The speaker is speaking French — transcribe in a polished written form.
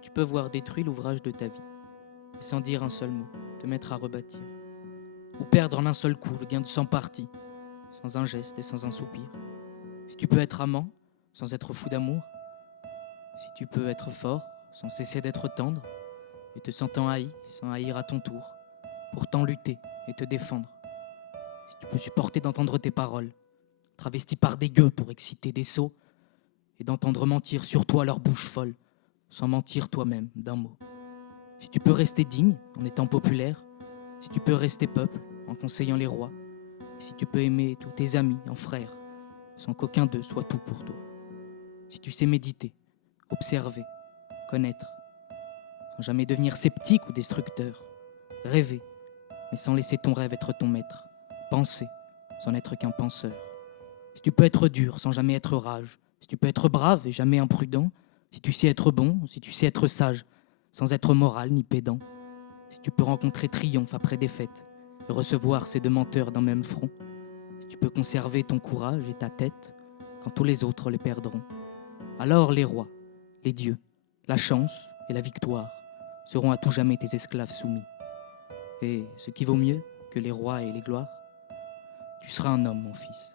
si tu peux voir détruit l'ouvrage de ta vie, et sans dire un seul mot, te mettre à rebâtir, ou perdre en un seul coup le gain de 100 parties, sans un geste et sans un soupir, si tu peux être amant, sans être fou d'amour, si tu peux être fort, sans cesser d'être tendre, et te sentant haï, sans haïr à ton tour, pourtant lutter et te défendre, si tu peux supporter d'entendre tes paroles, travesties par des gueux pour exciter des sots, et d'entendre mentir sur toi leur bouche folle, sans mentir toi-même d'un mot. Si tu peux rester digne en étant populaire, si tu peux rester peuple en conseillant les rois, et si tu peux aimer tous tes amis en frères, sans qu'aucun d'eux soit tout pour toi. Si tu sais méditer, observer, connaître, sans jamais devenir sceptique ou destructeur, rêver, mais sans laisser ton rêve être ton maître, penser, sans n'être qu'un penseur. Si tu peux être dur sans jamais être rage, si tu peux être brave et jamais imprudent, si tu sais être bon, si tu sais être sage, sans être moral ni pédant, si tu peux rencontrer triomphe après défaite et recevoir ces deux menteurs d'un même front, si tu peux conserver ton courage et ta tête quand tous les autres les perdront, alors les rois, les dieux, la chance et la victoire seront à tout jamais tes esclaves soumis. Et ce qui vaut mieux que les rois et les gloires, tu seras un homme, mon fils.